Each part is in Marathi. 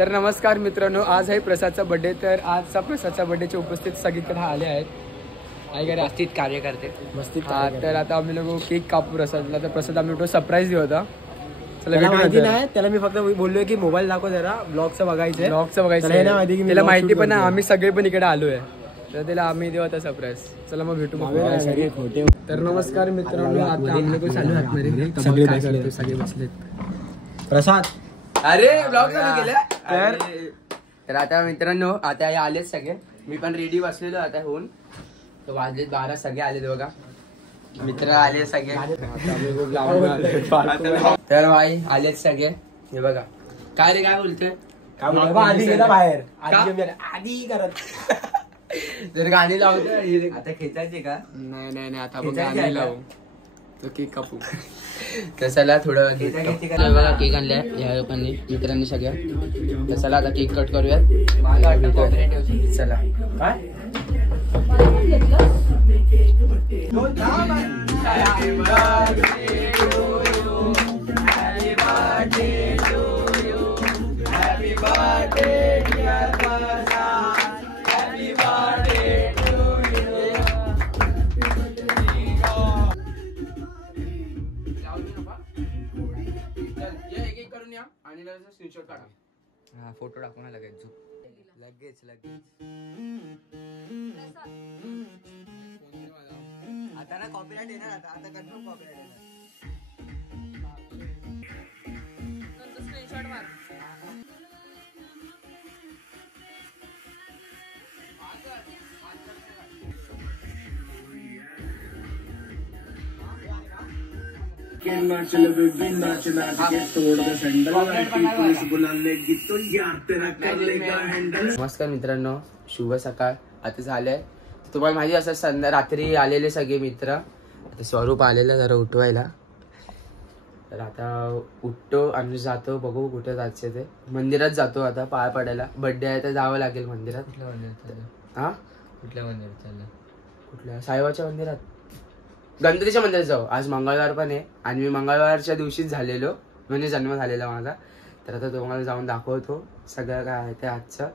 तर नमस्कार मित्रांनो, आज आहे प्रसादचा बर्थडे. तर आजचा प्रसादचा बर्थडेचे उपस्थित सगळीकडे आले आहेत. मस्तीत कार्य करते मस्तीत. तर आता आम्ही लोक केक कापू प्रसादला. तर प्रसाद आम्ही तो सरप्राईज दिला होता. त्याला माहिती नाही, त्याला मी फक्त बोललोय की मोबाईल दाखव जरा, ब्लॉगचं बघायचं. त्याला माहिती पण नाही आम्ही सगळे पण इकडे आलोय. तर त्याला आम्ही देऊ आता सरप्राईज. चला मग भेटू मग. तर नमस्कार मित्रांनो, आता आम्ही लोक चालू आतमध्ये. सगळे बसलेत. प्रसाद अरे ब्लॉग चालू केलं. तर आता मित्रांनो आता हे आलेत सगळे. मी पण रेडी बसलेलो आता होऊन. तर वाजलेत 12, सगळे आलेत बघा. मित्र आले सगळे. तर भाई आलेत सगळे. हे बघा काय रे, काय बोलतोय? आधी गेला बाहेर, आधी करत जर गाणी लावतोय आता खेचायचे का? नाही आता आपण गाणी लावू. तो केक कापू. तर चला थोडं बघा केक आणलाय ह्या लोकांनी, मित्रांनी सगळ्या. तर चला आता केक कट करूयात. चला काय आणि स्क्रीनशॉट काढा. हा फोटो टाकू ना लगेच. आता ना कॉपीराइट येणार. आता कन्फर्म कॉपीराइट येणार. स्क्रीनशॉट मार. नमस्कार मित्रांनो, शुभ सकाळ. आता झालंय तुम्हाला माहिती असं रात्री आलेले सगळे मित्र. आता स्वरूप आलेला जरा उठवायला. तर आता उठतो आणि जातो. बघू कुठे जायचं ते. मंदिरात जातो आता पाय पडायला. बर्थडे आहे तर जावं लागेल मंदिरात. हा कुठल्या मंदिरात चाललं? कुठल्या? साईबाबाच्या मंदिरात, गणपतीच्या मंदिरात जाऊ. आज मंगळवार पण आहे आणि मी मंगळवारच्या दिवशीच झालेलो, म्हणजे जन्म झालेला माझा. तर आता तुम्हाला जाऊन दाखवतो सगळं काय आहे ते आजचं.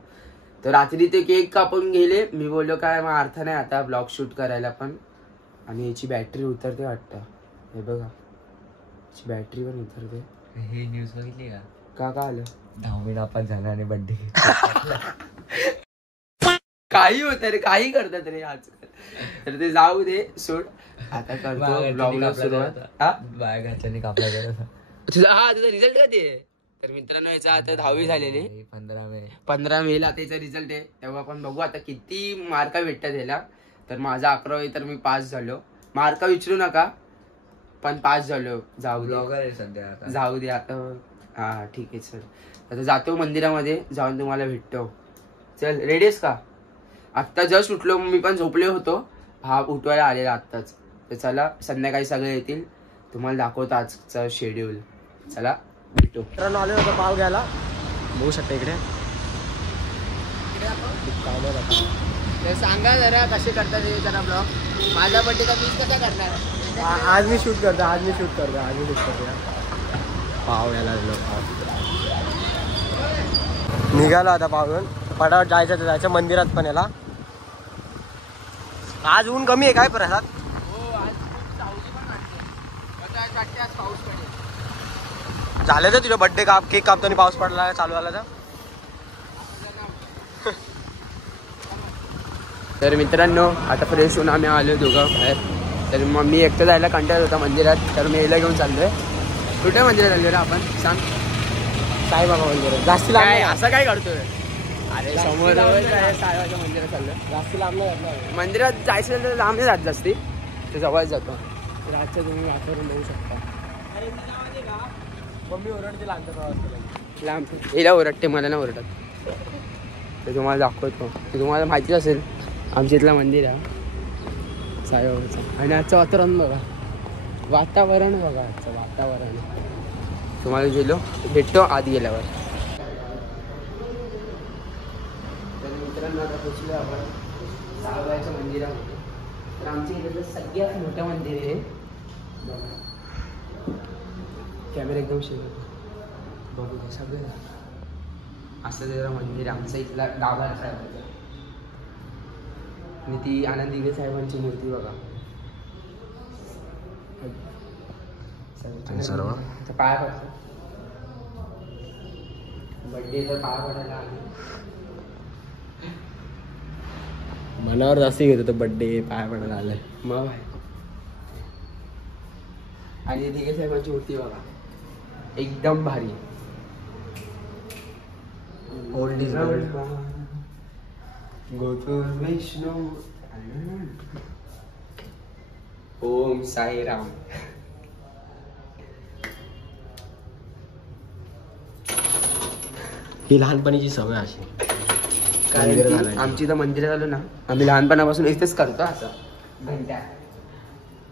तर रात्री ते केक कापून गेले. मी बोललो काय मग अर्थ नाही आता ब्लॉग शूट करायला पण. आणि याची बॅटरी उतरते वाटतं. हे बघा याची बॅटरी पण उतरते. हे न्यूज बघितली का? का आलं 10 नापास झाला आणि बर्थडे. काही होत रे, काही करतात रे आजकाल. तर ते जाऊ दे, सोड. आता करतो ब्लॉगला सुरुवात. बाया घातल्याने कापला गेला. तुझा रिझल्ट कधी आहे? तर मित्रांनो याचा आता 10वी झालेली. 15 मेला त्याचा रिझल्ट आहे. तेव्हा आपण बघू आता किती मार्क भेटतात याला. तर माझा 11वी तर मी पास झालो. मार्क विचारू नका पण पास झालो. जाऊ दे सध्या, जाऊ दे आता. हा ठीक आहे सर. आता जातो मंदिरामध्ये, जाऊन तुम्हाला भेटतो. चल रेडी आहेस का? आत्ता जस्ट उठलो. मी पण झोपले होतो. हा उठवायला आलेला आत्ताच. तर चला संध्याकाळी सगळे येतील. तुम्हाला दाखवतो आजचं शेड्यूल. चला भेटू. मित्रांनो आले होतं पाव घ्यायला. बघू शकता इकडे सांगा जरा कसे करतात हे जरा ब्लॉग. माझा बर्थडे तर मी कसा करणार? आज मी शूट करतो. पाव घ्यायला आलेलो. निघालो आता पाव घेऊन. फटाफट जायचं मंदिरात पण याला. आज ऊन कमी आहे काय प्रसाद? झालं तर तुझ्या बर्थडे केक कापताना पाऊस पडला चालू आला तर मित्रांनो आता फ्रेश होऊन आम्ही आलो दोघं बाहेर. तर मग मी एकटं जायला कंटाळत होता मंदिरात. तर मी याला घेऊन चाललोय. कुठे मंदिरात चाललोय रे आपण? सांग. साईबाबा मंदिरात. जास्ती काय असं काय करतोय? अरे समोर साईबाबाच्या मंदिरात चाललोय. जास्ती लांब नाही. मंदिरात जायचं तर लांब नाही जात जास्ती, ते जवळच जातो. रातचं तुम्ही वातावरण बघू शकता. मम्मी ओरडते लांब. हिला ओरडते, मला नाही ओरडत. ते तुम्हाला दाखवतो. ते तुम्हाला माहितीच असेल आमच्या इथलं मंदिर आहे साईबाबाचं. आणि आजचं वातावरण बघा. वातावरण बघा आजचं वातावरण. तुम्हाला गेलो भेटतो आत गेल्यावर. तर मित्रांनो आता पोचलो आपण साईबाबाच्या मंदिरामध्ये. तर आमच्या इथलं सगळ्यात मोठं मंदिर आहे. कॅमेरा एकदम शेअर बघू सगळं. असं जरा मंदिर आहे आमच्या इथला गाभारा साहेबाचा. आणि ती आनंद दिघे साहेबांची मूर्ती बघा. सर्व पाया पडतो बड्डे तर पाया पडायला आले. मनावर जास्ती घेतो तो बड्डे पाया पडायला आलाय मग आणि दिघे साहेबांची मूर्ती बघा एकदम भारी. Old is gold. Go to Vaishno. Om Sairam. ही लहानपणीची सवय अशी. कारण की आमची तर मंदिरात आलो ना आम्ही लहानपणापासून इथेच करतो असं घंटा.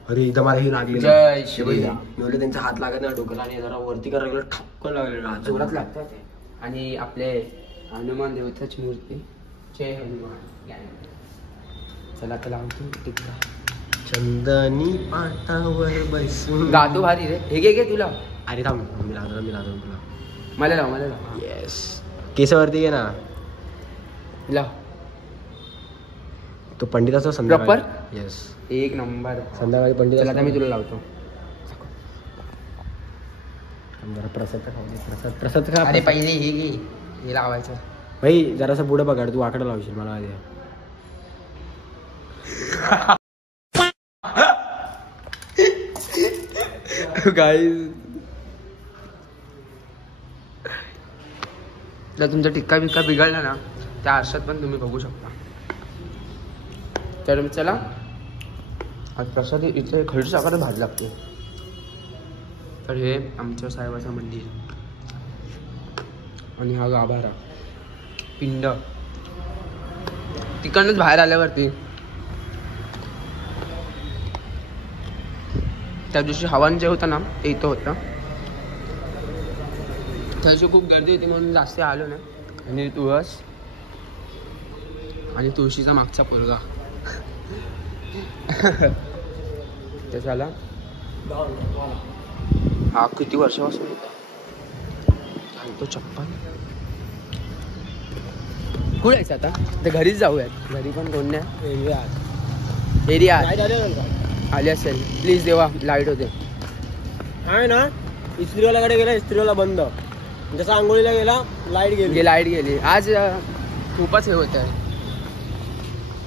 अरे एकदा मला ही लागली. जय शिवाजी. एवढे त्यांचा हात लागत ना डोक्याला आणि जरा वरती करायला गेलं ठपकन लागलेलं जोरात लागतात ते. आणि आपले हनुमान देवताची मूर्ती. जय हनुमान. चला तर लावतो टिकला. चंदनी पाटावर बसून गातो भारी रे. हे घे तुला. अरे थांब मी लावतो तुला. मला लाव. येस केसावरती घे ना. लाव. तो पंडिताचा संध्याकाळी. Proper? येस एक नंबर. संध्याकाळी पंडित. चला आता मी तुला लावतो. जरा प्रसाद खा. अरे पहिले हे घे. हे लावायचं भाई जरासं पुढे बघा तू आकडा लावशील मला आधी. गाईज जर तुमचा टिक्का बिक्का बिघडला ना त्या आरशात पण तुम्ही बघू शकता. तर चला आज प्रसाद इथे खडू साखर भाजी लागते. तर हे आमच्या साहेबाचं मंदिर आणि हा गाभारा पिंड. तिकडनंच बाहेर आल्यावरती त्या दिवशी हवन जे होतं ना ते इथं होतं. त्याची खूप गर्दी होती म्हणून जास्त आलो ना. आणि तुळस आणि तुळशीचा मागचा पोरगा ते झाला. हा किती वर्षापासून होता. चप्पल कुठे यायचं आता. ते घरीच जाऊयात. घरी पण कोण नाही. एरिया आली असेल. प्लीज देवा लाईट होते. आहे ना इस्त्रीवाल्याकडे गेला इस्त्रीवाला बंद. जसं आंघोळीला गेला लाईट गेली. आज खूपच हे होत आहे.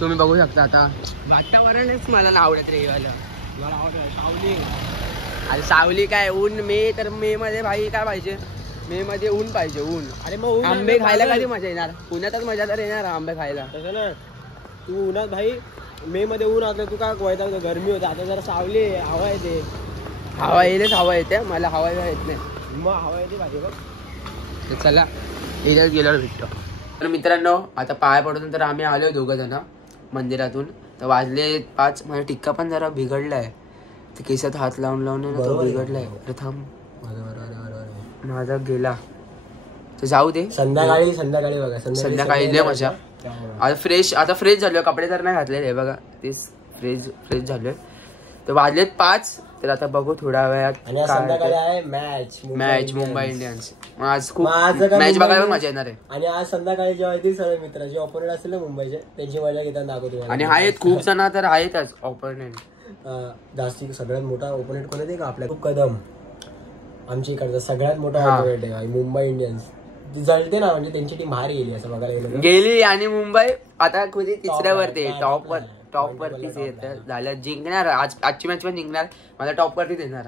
तुम्ही बघू शकता आता वातावरणच मला नाही आवडत रे. मला सावली. अरे सावली काय ऊन. मे मध्ये भाई काय पाहिजे. मे मध्ये ऊन पाहिजे. ऊन. अरे मग आंबे खायला कधी मजा येणार. पुण्यातच मजा तर येणार आंबे खायला. तसं ना तू उन्हात भाई मे मध्ये ऊन असलं तू काय वैताग गरमी होते. आता जरा सावली हवा येते. हवा येते. मला हवा येत नाही. मग हवा येते भाजी बघ. तर चला एरियात गेल्यावर भेटतो. तर मित्रांनो आता पाया पडून तर आम्ही आलो 2 जण मंदिरातून. तर वाजले 5. माझा टिक्का पण जरा बिघडलाय. ते केसात हात लावून तो बिघडलाय. प्रथम माझा गेला तर जाऊ दे. संध्याकाळी बघा. संध्याकाळी लय मजा. आता फ्रेश झालोय. कपडे तर नाही घातले. हे बघा तेच फ्रेश झालोय. तर वाजलेत 5. तर आता बघू थोड्या वेळात. आणि संध्याकाळी आहे मॅच मुंबई इंडियन्स. आज खूप मॅच बघायला पण मजा येणार आहे. आणि आज संध्याकाळी जेव्हा येतील सगळे मित्र जे ऑपोनेंट असतील ना मुंबईचे त्यांची मजा घेताना दाखवतो. आणि आहेत खूप जण तर आहेतच ऑपोनेंट. जास्ती सगळ्यात मोठा ओपोनेंट कोण आहे का आपल्या खूप कदम. आमच्या इकडचा सगळ्यात मोठा ओपोनेंट आहे मुंबई इंडियन्स. ती जळते ना म्हणजे त्यांची टीम बाहेर गेली असं बघायला गेली. आणि मुंबई आता कुठे तिसऱ्यावरती टॉप वरतीच झालं. जिंकणार आजची मॅच पण जिंकणार. मला टॉप वरतीच येणार.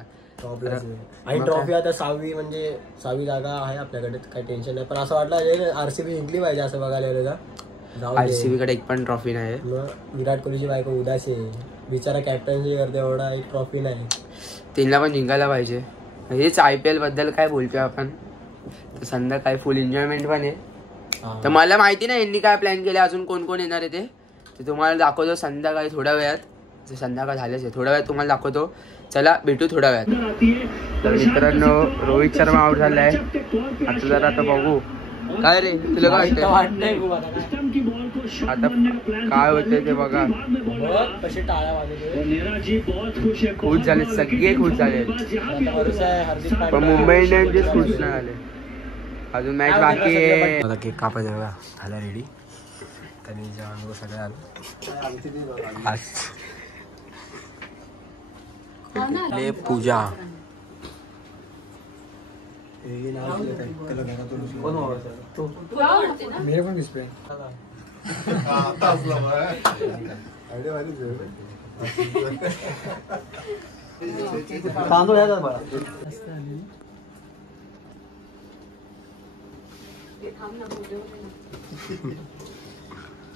आणि ट्रॉफी आता 6वी जागा आहे आपल्याकडे. काही टेन्शन नाही. पण असं वाटलं आरसीबी जिंकली पाहिजे असं बघायला गेलं. आरसीबी कडे एक पण ट्रॉफी नाही. विराट कोहलीची बायको उदास आहे बिचारा. कॅप्टन्सी करते एवढा एक ट्रॉफी नाही. त्यांना पण जिंकायला पाहिजे. हेच IPL बद्दल काय बोलतोय आपण. संध्याकाळी फुल एन्जॉयमेंट पण आहे. तर मला माहिती नाही यांनी काय प्लॅन केलं. अजून कोण कोण येणार आहे ते तुम्हाला दाखवतो संध्याकाळी थोड्या वेळात. संध्याकाळ झाल्याच आहे. थोड्या वेळात तुम्हाला दाखवतो. चला भेटू थोड्या वेळात. तर मित्रांनो रोहित शर्मा आउट झालाय. आता जरा आता बघू काय रे तुला काय वाटतंय. आता काय होतंय ते बघा. खुश झाले सगळे खुश झाले. पण मुंबई इंडियन्स खुश नाही झाले. अजून मॅच बाकी आहे. मला केक कापायचा बघा झाला रेडी. त्यांनी जेवण सगळं आलं. पूजा मेरे पण किस पे तांदूळ यायचा बघा.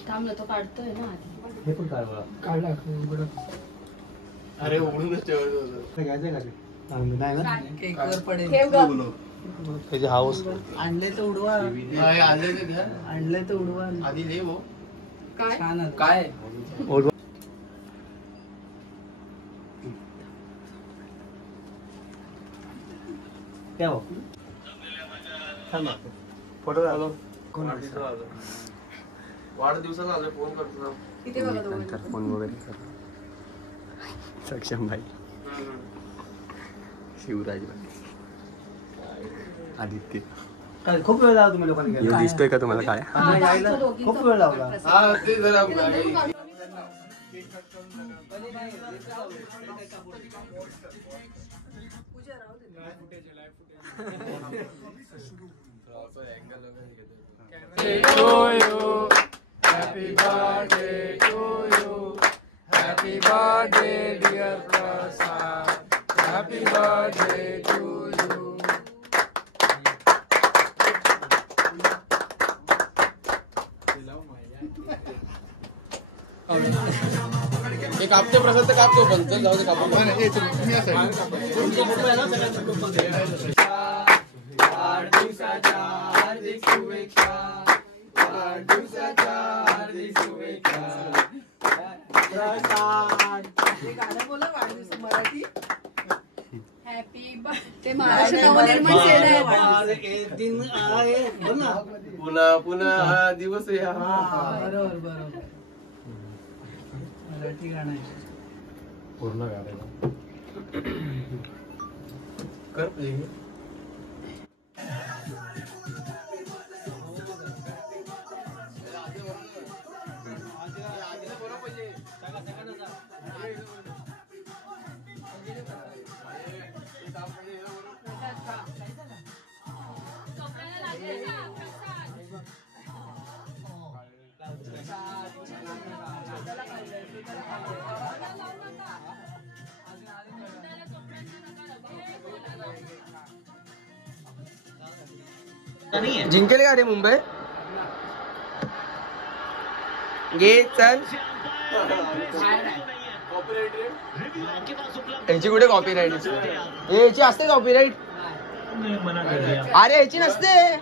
थांबलं तो काढतोय ना हे पण काय बघा. काढला. अरे उघडूनच ठेवायचं घ्यायचं का नाही ना. त्याची हाऊस आणले तर उडवा. आणले तर उडवा. आधी दे भाऊ. काय काय फोटो झालो. वाढदिवसाला आलो फोन करतो. नंतर फोन वगैरे करतो. सक्षम भाई, शिवराज भाई, आदित्य. खूप वेळ लावला तुम्ही लोकांनी. दिसतोय का तुम्हाला काय? खूप वेळ लावला. Happy birthday to you. Happy birthday dear Prasad. Happy birthday to you. एक कापते प्रसाद तर कापतो पण चल जाऊ दे कापू. वाढदिवसाच्या हार्दिक शुभेच्छा. वाढदिवसाच्या हार्दिक शुभेच्छा. गाणं बोला वाढदिवस मराठी. हॅपी बर्थडे महाराष्ट्र नवनिर्माण सेना. पुन्हा पुन्हा हा दिवस आहे. बरोबर बरोबर. मराठी गाणं पूर्ण गाडीला कर. जिंकेल का रे मुंबई? घे चल. याची कुठे कॉपीराईट? याची असते कॉपीराईट? अरे याची नसते.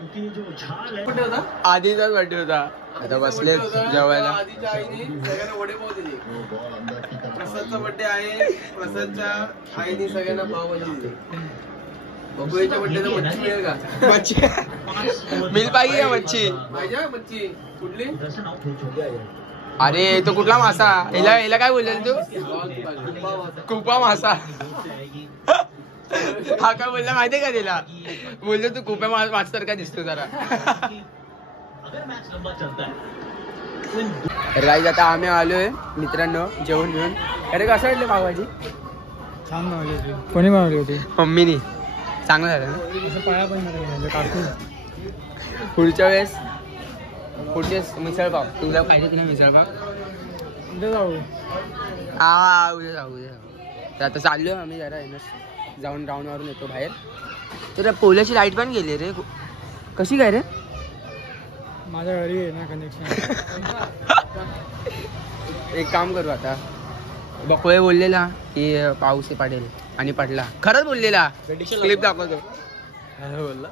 कुठे होता? आधीचाच बर्थडे होता. आता बसले जेवायला. प्रसादचा बर्थडे आहे. प्रसादच्या आईने सगळ्यांना पावभाजी दिली. बघूच्या बर्थडे मच्छी मिळेल का? मच्छी मिल पाहिजे का मच्छी? मच्छी कुठली? अरे तो कुठला मासा? हिला काय बोललेल तू? कुपा मासा. हा काय बोलला माहितीये का तिला? बोललो तू कुप्या मास्तर का दिसतो जरा. राईज आता आम्ही आलोय मित्रांनो जेवण घेऊन. अरे कसं वाटलं पावभाजी? छान बनवली होती. कोणी बनवली होती? मम्मीनी. चांगलं झालं ना? असं पाया पण काकू. पुढच्या वेळेस मिसळपाव. तुला पाहिजे तुला मिसळपाव? उद्या जाऊ. हा उद्या जाऊ. तर आता चाललो आम्ही जरा जाऊन राऊंड मारून येतो बाहेर. तर पोल्याची लाईट पण गेली रे. कशी काय रे? माझ्या घरी आहे ना कनेक्शन. एक काम करू आता. बकोळे बोललेला की पाऊस पडेल आणि पडला. खरंच बोललेला. क्लिप दाखवतो. बोलला.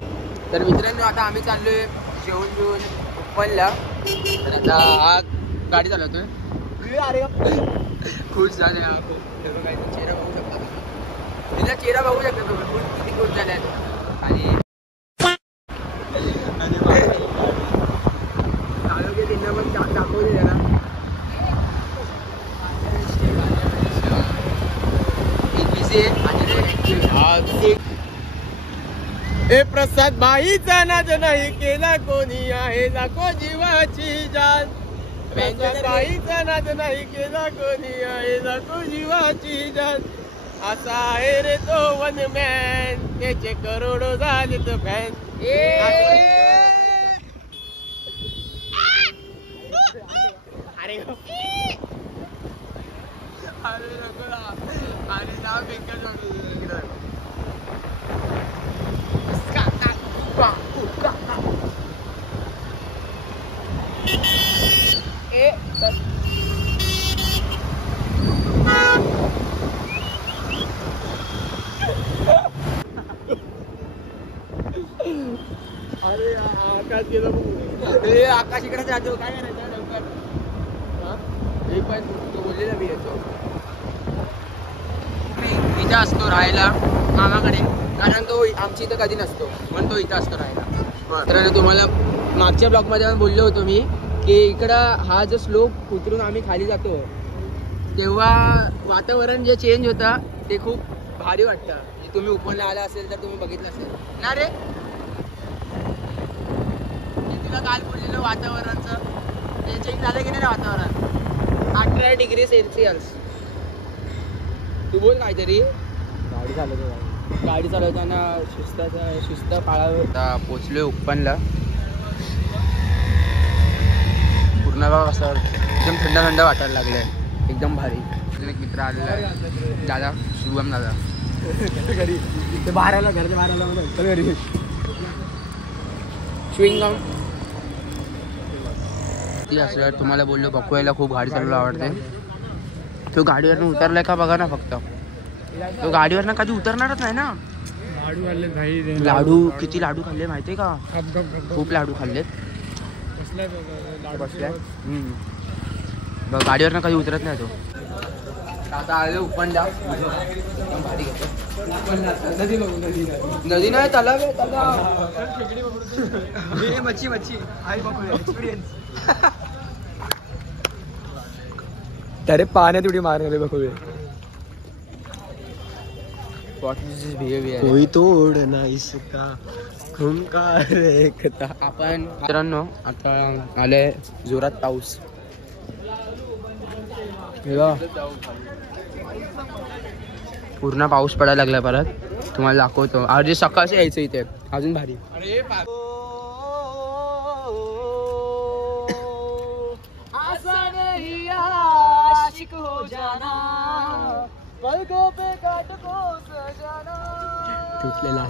तर मित्रांनो आता आम्ही चाललोय जेवण घेऊन ओपनला. तर आता हा गाडी चालवतोय. खुश झाले. चेहरा बघू शकता. तिला चेहरा बघू शकता तुम्ही. किती खुश झाले. आणि त्यांना पण दाखवते जरा. ए प्रसाद बाईचा नाद नाही केला कोणी आहे दाखो जीवाची जान. प्रसाद बाईचा नाद नाही केला कोणी आहे दाखो जीवाची जान. असा आहे रे तो वन मॅन त्याचे करोडो झालेत फॅन. अरे नको ना. अरे नाव बेकार झालं. अरे आकाश गेला. आकाश इकडे जातो. काय करायचं लवकर. एक पण तो बोललेला मी येतो. इथं असतो राहायला मामाकडे, कारण तो आमची इथं कधी नसतो म्हणून तो इथं असतो राहायला. तर तुम्हाला मागच्या ब्लॉगमध्ये बोललो होतो मी की इकडं हा जो स्लोप उतरून आम्ही खाली जातो तेव्हा वातावरण जे चेंज होता ते खूप भारी वाटतं. तुम्ही उपवनला आला असेल तर तुम्ही बघितलं असेल ना रे. तुला काल बोललेलं वातावरणाचं ते चेंज झालं की नाही वातावरण. 18 डिग्री सेल्सिअस. तू बोल काहीतरी. गाडी चालवताना शिस्त पाळावं. आता पोचलोय उपवनला. पूर्ण गाव असं एकदम थंड थंड वाटायला लागलंय. एकदम भारी. एक मित्र आलेला आहे दादा, शुभम दादा. ते बाहेरला घरच्या बाहेर घरी स्विंगम ती असं तुम्हाला बोललो बकुळायला खूप गाडी चालवायला आवडते. तो गाडीवरनं उतरलाय का बघा ना फक्त. तो गाडीवरनं कधी उतरणारच नाही ना. लाडू खाल्ले भाई. लाडू किती लाडू खाल्ले माहितीये का. खूप लाडू खाल्लेत. बसलाय. गाडीवरनं कधी उतरत नाही तो. आता आलो उपवनला. नदी नाही तलाव आहे. तलाव मच्छी आई बघू एक्सपिरियन्स. अरे पाण्यात उडी मारले बघूया. कोई तोड नाही इसका खुंकार एकता. आपण मित्रांनो आता आले जोरात पाऊस. पूर्ण पाऊस पडायला लागला परत. तुम्हाला दाखवतो. आज सकाळचं यायचं इथे अजून भारी. तुटलेला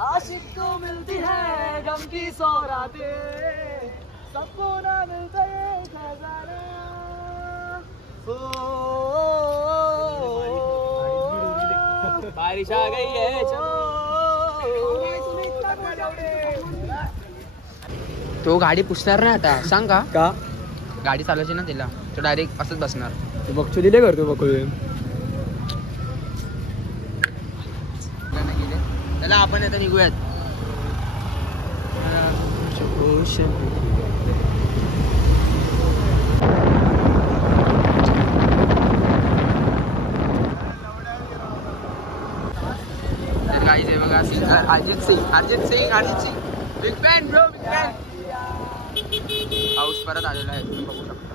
आशिक को मिलती है गम की सौगातें, सबको ना मिलता है खजाना. बारिश आ गई है. तो गाडी पुसणार नाही आता. सांग का गाडी चालवायची ना तिला. तो डायरेक्ट असंच बसणार. तू बघतो दिले करतो बघूया. चला आपण आता निघूयात. गाईज आहे बघा singer Arijit Singh big fan bro, big fan. पाऊस परत आलेला आहे तुम्ही बघू शकता.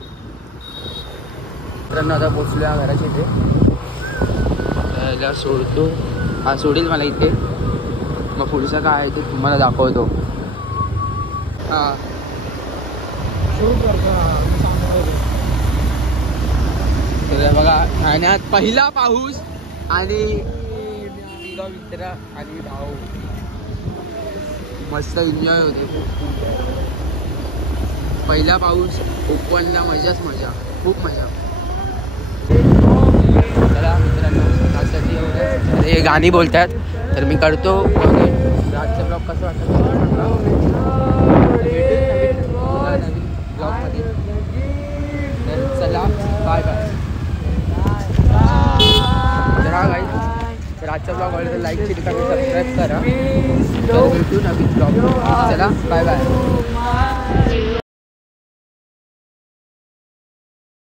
मित्रांनो आता पोचलो घराच्या इथे. याला सोडतो. हा सोडेल मला इथे. मग पुढचं काय आहे ते तुम्हाला दाखवतो. हां तर बघा ठाण्यात पहिला पाऊस आणि मित्र आणि भाऊ मस्त एन्जॉय होते. पहिला पाऊस उपवनला मजाच मजा. खूप मजा. चला मित्रांनो आजसाठी एवढं. हे गाणी बोलतात तर मी करतो. आजचा ब्लॉग कसं वाटतं नवीन ब्लॉगमध्ये. तर चला बाय बाय. तर हा गाईज तर आजचा ब्लॉग आवडला तर लाईक शेअर करा सबस्क्राईब करा. तर भेटू नवीन ब्लॉग. चला बाय बाय.